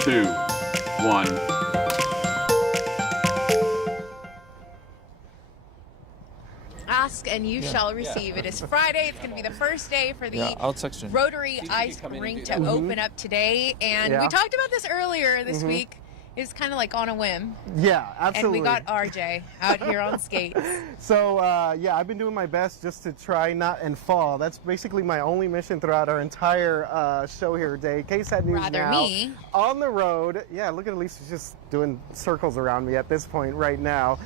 2, 1. Ask and you shall receive. It is Friday. It's going to be the first day for the Rotary Ice Rink to open up today. And we talked about this earlier this week. It's kind of like on a whim. Yeah, absolutely. And we got RJ out here on skates. So, yeah, I've been doing my best just to try not and fall. That's basically my only mission throughout our entire show here today. KSAT News Now. Me. On the road. Yeah, look at Alicia just doing circles around me at this point right now.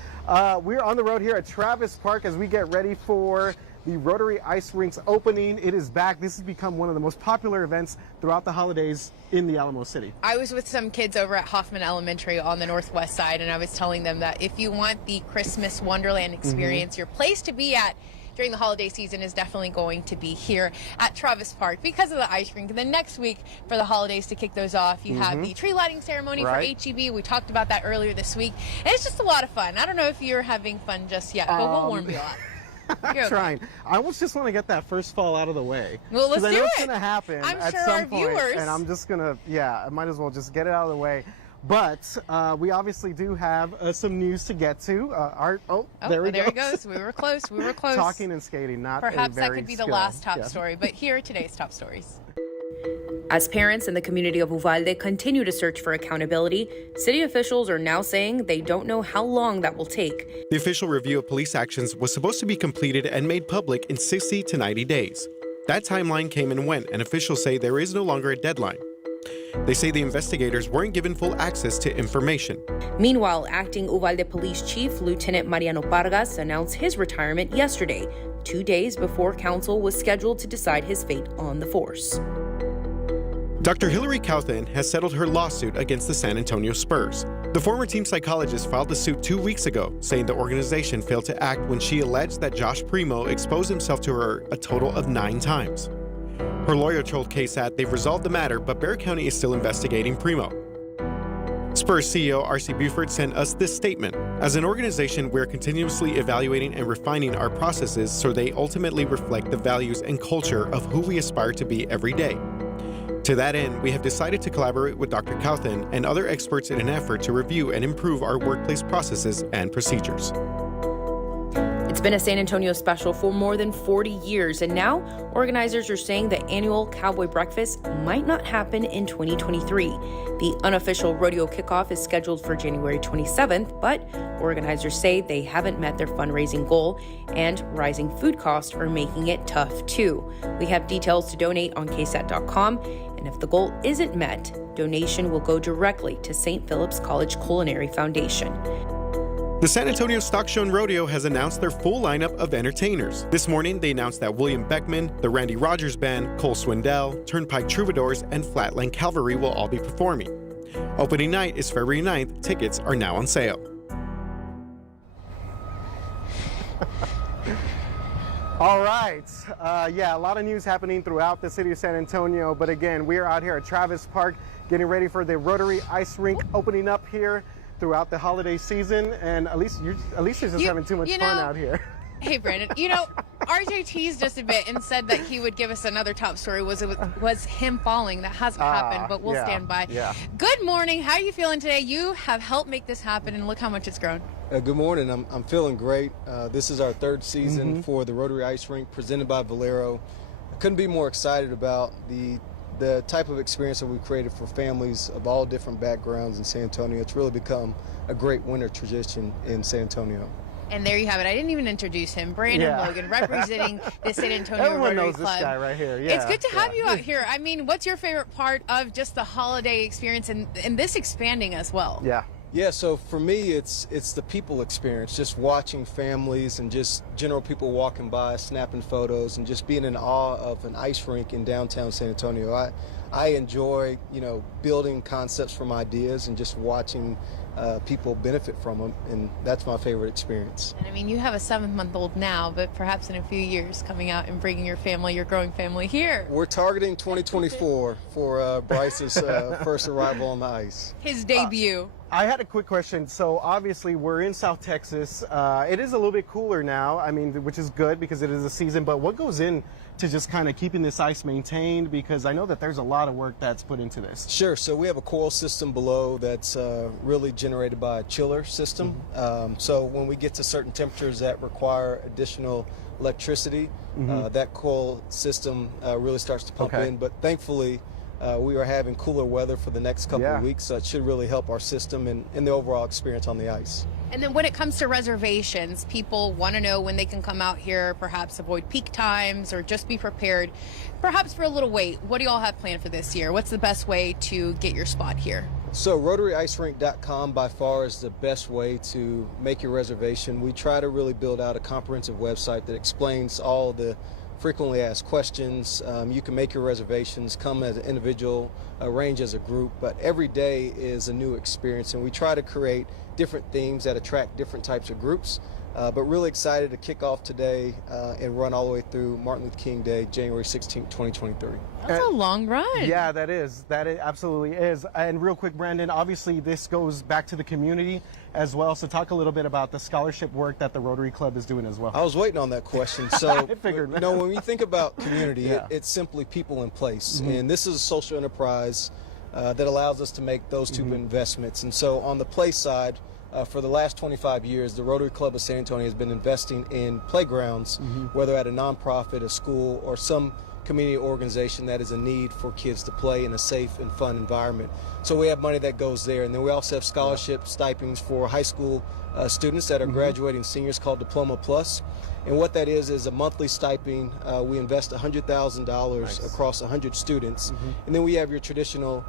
We're on the road here at Travis Park as we get ready for the Rotary Ice Rink's opening. It is back. This has become one of the most popular events throughout the holidays in the Alamo City. I was with some kids over at Hoffman Elementary on the northwest side, and I was telling them that if you want the Christmas Wonderland experience, your place to be at during the holiday season is definitely going to be here at Travis Park because of the ice rink. And then next week, for the holidays to kick those off, you have the tree lighting ceremony for HEB. We talked about that earlier this week, and it's just a lot of fun. I don't know if you're having fun just yet, but we'll warm you up. I'm trying. I almost just want to get that first fall out of the way. Well, let's do it. I know it's going to happen at sure some our point, viewers. and I'm just going to, I might as well just get it out of the way. But we obviously do have some news to get to. There we go. There he goes. We were close. We were close. Talking and skating, not Perhaps that could be the last top story, but here are today's top stories. As parents in the community of Uvalde continue to search for accountability, city officials are now saying they don't know how long that will take. The official review of police actions was supposed to be completed and made public in 60 to 90 days. That timeline came and went, and officials say there is no longer a deadline. They say the investigators weren't given full access to information. Meanwhile, acting Uvalde Police Chief Lieutenant Mariano Pargas announced his retirement yesterday, 2 days before council was scheduled to decide his fate on the force. Dr. Hillary Cauthen has settled her lawsuit against the San Antonio Spurs. The former team psychologist filed the suit 2 weeks ago, saying the organization failed to act when she alleged that Josh Primo exposed himself to her a total of 9 times. Her lawyer told KSAT they've resolved the matter, but Bexar County is still investigating Primo. Spurs CEO R.C. Buford sent us this statement. As an organization, we're continuously evaluating and refining our processes so they ultimately reflect the values and culture of who we aspire to be every day. To that end, we have decided to collaborate with Dr. Cauthen and other experts in an effort to review and improve our workplace processes and procedures. It's been a San Antonio special for more than 40 years, and now organizers are saying the annual Cowboy Breakfast might not happen in 2023. The unofficial rodeo kickoff is scheduled for January 27th, but organizers say they haven't met their fundraising goal, and rising food costs are making it tough too. We have details to donate on KSAT.com, and if the goal isn't met, donation will go directly to St. Philip's College Culinary Foundation. The San Antonio Stock Show and Rodeo has announced their full lineup of entertainers. This morning, they announced that William Beckman, the Randy Rogers Band, Cole Swindell, Turnpike Troubadours, and Flatland Cavalry will all be performing. Opening night is February 9th. Tickets are now on sale. All right. A lot of news happening throughout the city of San Antonio. But again, we are out here at Travis Park getting ready for the Rotary Ice Rink opening up here throughout the holiday season. And Alicia's just having too much fun out here. Hey, Brandon, RJ teased us a bit and said that he would give us another top story was him falling. That hasn't happened, but we'll stand by. Yeah. Good morning. How are you feeling today? You have helped make this happen, and look how much it's grown. Good morning. I'm feeling great. This is our 3rd season for the Rotary Ice Rink presented by Valero. I couldn't be more excited about the type of experience that we've created for families of all different backgrounds in San Antonio. It's really become a great winter tradition in San Antonio. And there you have it. I didn't even introduce him. Brandon Logan, representing the San Antonio Everyone Rotary knows Club. This guy right here. Yeah, it's good to have you out here. I mean, what's your favorite part of just the holiday experience and this expanding as well? Yeah, so for me, it's the people experience, just watching families and just general people walking by, snapping photos, and just being in awe of an ice rink in downtown San Antonio. I enjoy, building concepts from ideas and just watching people benefit from them, and that's my favorite experience. And I mean, you have a 7-month-old now, but perhaps in a few years coming out and bringing your growing family here. We're targeting 2024 for Bryce's first arrival on the ice. His debut. I had a quick question. So obviously we're in South Texas. It is a little bit cooler now, I mean, which is good because it is a season, but what goes in to just kind of keeping this ice maintained? Because I know that there's a lot of work that's put into this. Sure. So we have a coil system below that's really generated by a chiller system. So when we get to certain temperatures that require additional electricity, that coil system really starts to pump in. But thankfully, we are having cooler weather for the next couple of weeks, so it should really help our system and the overall experience on the ice. And then when it comes to reservations, people want to know when they can come out here, perhaps avoid peak times or just be prepared, perhaps for a little wait. What do y'all have planned for this year? What's the best way to get your spot here? So rotaryicerink.com by far is the best way to make your reservation. We try to really build out a comprehensive website that explains all the frequently asked questions. You can make your reservations, come as an individual, arrange as a group, but every day is a new experience, and we try to create different themes that attract different types of groups. But really excited to kick off today and run all the way through Martin Luther King Day, January 16, 2023. That's a long run. Yeah, that is. That it absolutely is. And real quick, Brandon, obviously this goes back to the community as well. So talk a little bit about the scholarship work that the Rotary Club is doing as well. I was waiting on that question. So, I figured. When you think about community, it's simply people in place. And this is a social enterprise that allows us to make those two investments. And so on the place side, for the last 25 years, the Rotary Club of San Antonio has been investing in playgrounds, whether at a nonprofit, a school, or some community organization that is a need for kids to play in a safe and fun environment. So we have money that goes there. And then we also have scholarship stipends for high school students that are graduating seniors called Diploma Plus. And what that is a monthly stipend. We invest $100,000 across 100 students. And then we have your traditional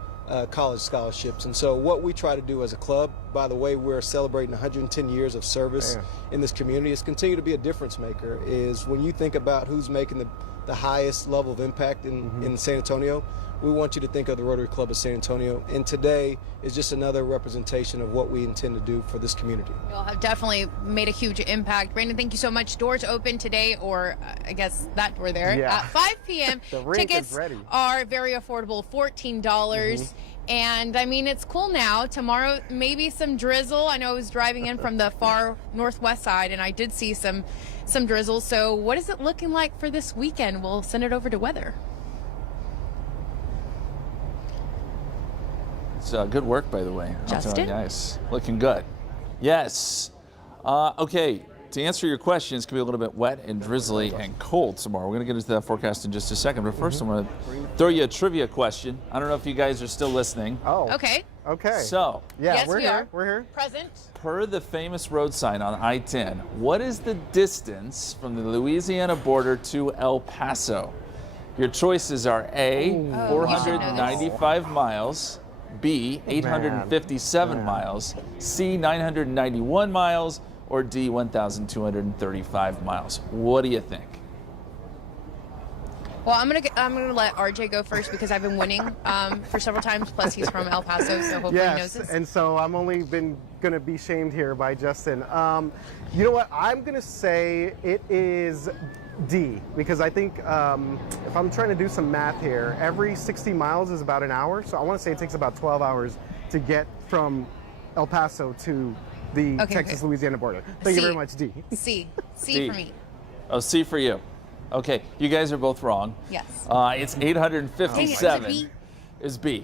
college scholarships. And so what we try to do as a club, by the way, we're celebrating 110 years of service in this community, is continue to be a difference maker. Is when you think about who's making the highest level of impact in San Antonio, we want you to think of the Rotary Club of San Antonio. And today is just another representation of what we intend to do for this community. Y'all have definitely made a huge impact. Brandon, thank you so much. Doors open today, or I guess that door there, at 5 p.m. The rink Tickets is ready. are very affordable, $14. And I mean, it's cool now. Tomorrow, maybe some drizzle. I know I was driving in from the far northwest side, and I did see some drizzle. So what is it looking like for this weekend? We'll send it over to weather. It's good work, by the way. Justin? Nice. Looking good. Yes. Okay, to answer your question, it's going to be a little bit wet and drizzly and cold tomorrow. We're going to get into that forecast in just a second. But first, I'm going to throw you a trivia question. I don't know if you guys are still listening. Oh. Okay. Okay. So, Yes, we're we here. are. We're here. Present. per the famous road sign on I-10, what is the distance from the Louisiana border to El Paso? Your choices are A, 495 miles, B, 857 miles, C, 991 miles, or D, 1,235 miles. What do you think? Well, I'm gonna let RJ go first because I've been winning for several times. Plus, he's from El Paso, so hopefully he knows this. And so I'm only gonna be shamed here by Justin. You know what? I'm gonna say it is D, because I think if I'm trying to do some math here, every 60 miles is about an hour. So I want to say it takes about 12 hours to get from El Paso to the Texas-Louisiana border. Thank you very much, D. C D. for me. Oh, C for you. Okay, you guys are both wrong. Yes. It's 857. Is B.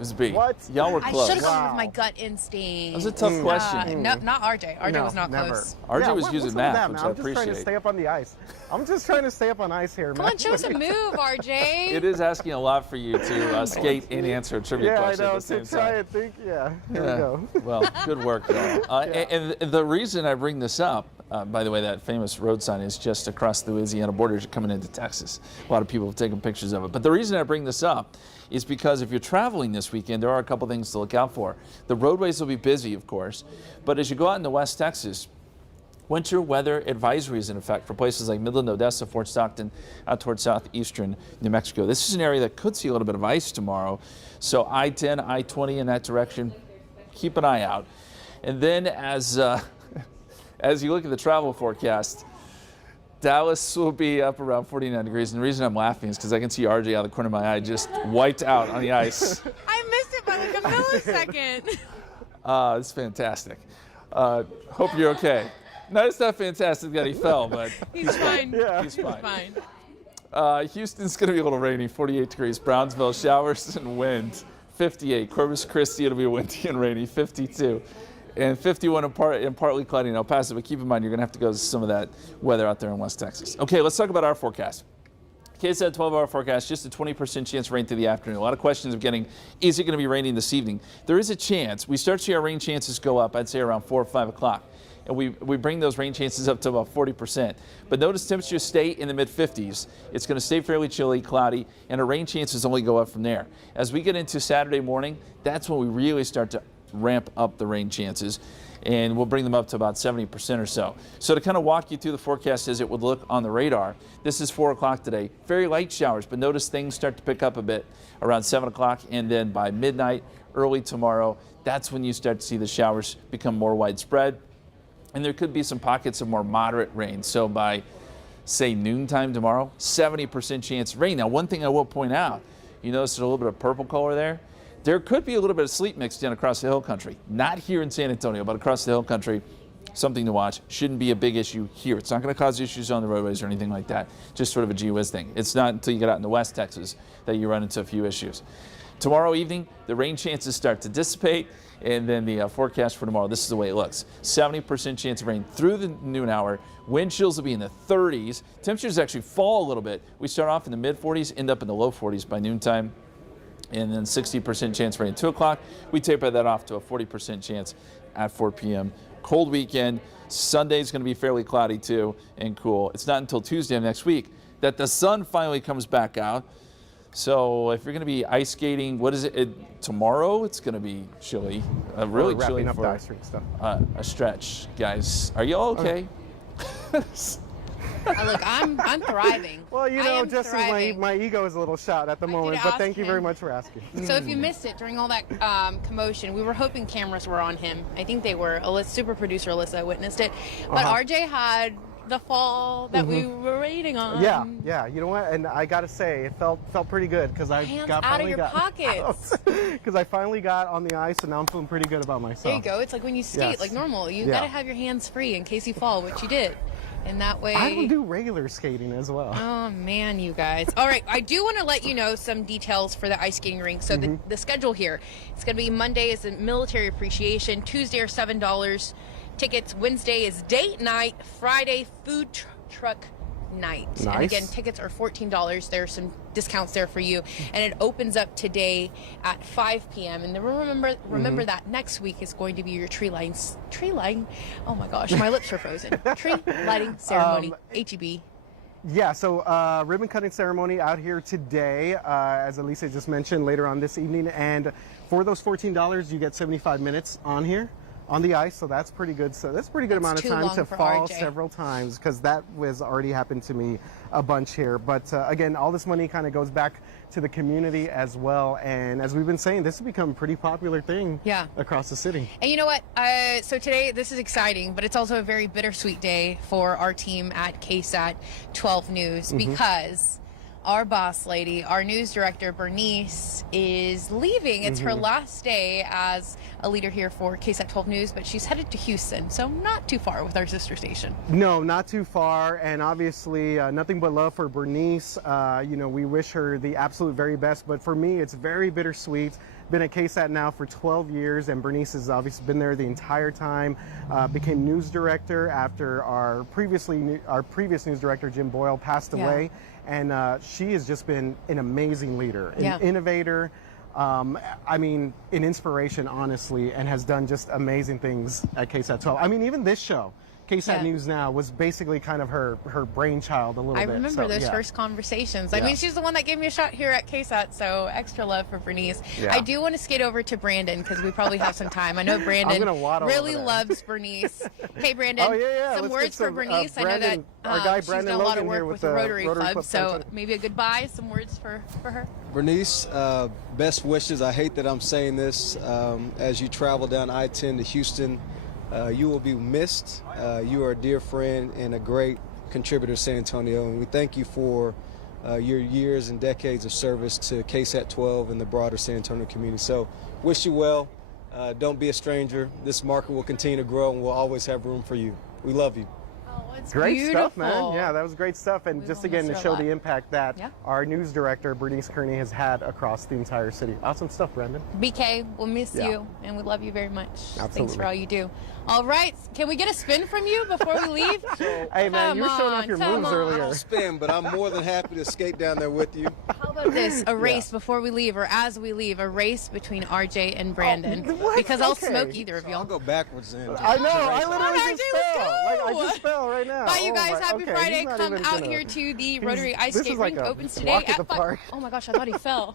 Is B. What? Y'all were I close. should have gone with my gut instinct. That was a tough question. No, not RJ. RJ No, was not never. close. RJ was what's using with math, that, which man? I I'm just trying to appreciate. stay up on the ice. I'm just trying to stay up on ice here, Come man. on, show us a move, RJ. It is asking a lot for you to skate and answer a trivia Yeah, I question know. at the same To try time. and think, here we go. Well, good work, though. And the reason I bring this up, by the way, that famous road sign is just across the Louisiana border coming into Texas. A lot of people have taken pictures of it. But the reason I bring this up is because if you're traveling this weekend, there are a couple things to look out for. The roadways will be busy, of course, but as you go out into West Texas, winter weather advisory is in effect for places like Midland, Odessa, Fort Stockton, out towards southeastern New Mexico. This is an area that could see a little bit of ice tomorrow. So I-10, I-20 in that direction, keep an eye out. And then as you look at the travel forecast, Dallas will be up around 49 degrees. And the reason I'm laughing is because I can see RJ out of the corner of my eye just wiped out on the ice. I missed it by like a millisecond. It's fantastic. Hope you're okay. No, it's not fantastic that he fell, but He's fine. Yeah. he's He's fine. fine. Houston's going to be a little rainy, 48 degrees. Brownsville, showers and wind, 58. Corpus Christi, it'll be windy and rainy, 52. And 51 and partly cloudy in El Paso. But keep in mind, you're going to have to go to some of that weather out there in West Texas. Okay, let's talk about our forecast. KSAT 12-hour forecast, just a 20% chance of rain through the afternoon. A lot of questions of getting, is it going to be raining this evening? There is a chance. We start to see our rain chances go up, I'd say around 4 or 5 o'clock. And we bring those rain chances up to about 40%. But notice temperatures stay in the mid-50s. It's going to stay fairly chilly, cloudy, and our rain chances only go up from there. As we get into Saturday morning, that's when we really start to ramp up the rain chances, and we'll bring them up to about 70% or so. So to kind of walk you through the forecast as it would look on the radar, this is 4 o'clock today. Very light showers, but notice things start to pick up a bit around 7 o'clock, and then by midnight, early tomorrow, that's when you start to see the showers become more widespread. And there could be some pockets of more moderate rain. So by, say, noontime tomorrow, 70% chance of rain. Now, one thing I will point out, you notice there's a little bit of purple color there. There could be a little bit of sleet mixed in across the hill country. Not here in San Antonio, but across the hill country. Something to watch. Shouldn't be a big issue here. It's not going to cause issues on the roadways or anything like that. Just sort of a gee whiz thing. It's not until you get out into West Texas that you run into a few issues. Tomorrow evening, the rain chances start to dissipate, and then the forecast for tomorrow, this is the way it looks. 70% chance of rain through the noon hour. Wind chills will be in the 30s. Temperatures actually fall a little bit. We start off in the mid-40s, end up in the low 40s by noontime, and then 60% chance of rain at 2 o'clock. We taper that off to a 40% chance at 4 p.m. Cold weekend. Sunday's going to be fairly cloudy too and cool. It's not until Tuesday of next week that the sun finally comes back out. So if you're going to be ice skating, what is it? Tomorrow it's going to be chilly, really chilly up for the ice rink stuff. A stretch, guys. Are you all okay? Look, I'm thriving. Well, you I know, am just thriving. my ego is a little shot at the moment, did but ask thank you very him. much for asking. So if you missed it during all that commotion, we were hoping cameras were on him. I think they were. Super producer Alyssa witnessed it. But RJ had the fall that we were waiting on. Yeah. You know what? And I gotta say, it felt pretty good because I Hands got out of finally your got pockets. because I finally got on the ice and now I'm feeling pretty good about myself. There you go. It's like when you skate Yes. like normal. You Yeah. gotta have your hands free in case you fall, which you did. And that way. I don't do regular skating as well. Oh man, you guys. All right, I do want to let you know some details for the ice skating rink. So the schedule here, it's going to be Monday is a military appreciation, Tuesday are $7 tickets, Wednesday is date night, Friday food truck night. And Nice. again, tickets are $14. There's some discounts there for you, and it opens up today at 5 p.m. And then remember that next week is going to be your tree line. Oh my gosh, my lips are frozen. Tree lighting ceremony. HEB. Yeah, so ribbon cutting ceremony out here today, as Alicia just mentioned, later on this evening. And for those $14, you get 75 minutes on here, on the ice, so that's pretty good. So that's a pretty good amount of too time long to for fall RJ. several times, because that was already happened to me a bunch here. But again, all this money kind of goes back to the community as well. And as we've been saying, this has become a pretty popular thing across the city. And you know what? So today, this is exciting, but it's also a very bittersweet day for our team at KSAT 12 News because our boss lady, our news director, Bernice, is leaving. It's her last day as a leader here for KSAT 12 News, but she's headed to Houston, so not too far with our sister station. No, not too far, and obviously nothing but love for Bernice. You know, we wish her the absolute very best, but for me, it's very bittersweet. Been at KSAT now for 12 years, and Bernice has obviously been there the entire time. Became news director after our previous news director, Jim Boyle, passed away. And she has just been an amazing leader, an innovator, I mean, an inspiration, honestly, and has done just amazing things at KSAT 12. I mean, even this show, KSAT News Now, was basically kind of her brainchild a little bit. I remember those first conversations. I mean, she's the one that gave me a shot here at KSAT, so extra love for Bernice. I do want to skate over to Brandon because we probably have some time. I know Brandon really loves Bernice. Hey, Brandon, some words for Bernice. I know that she's done a lot of work with the Rotary Club, so maybe a goodbye, some words for her. Bernice, best wishes. I hate that I'm saying this. As you travel down I-10 to Houston, you will be missed. You are a dear friend and a great contributor to San Antonio, and we thank you for your years and decades of service to KSAT 12 and the broader San Antonio community. So wish you well. Don't be a stranger. This market will continue to grow, and we'll always have room for you. We love you. Oh, it's Great beautiful. stuff, man. Yeah, that was great stuff. And We just will again to miss her a show lot. the impact that Yeah. our news director, Bernice Kearney, has had across the entire city. Awesome stuff, Brendan. BK, we'll miss Yeah. you, and we love you very much. Thanks Absolutely. for all you do. All right, can we get a spin from you before we leave? Hey, man, you were showing off your moves I earlier. don't spin, but I'm more than happy to skate down there with you. How about this? A race before we leave, or as we leave, a race between RJ and Brandon. what? Because I'll Okay. smoke either of I'll y'all. go backwards then. I know. I Come literally on, just RJ, let's fell. Like, I go. just fell right now. Bye, you Oh guys. my- Happy okay, Friday. he's not Come even out gonna- here to the He's- Rotary Ice this Skate is like Rink. a Opens today walk in at the 5. park. Oh my gosh, I thought he fell.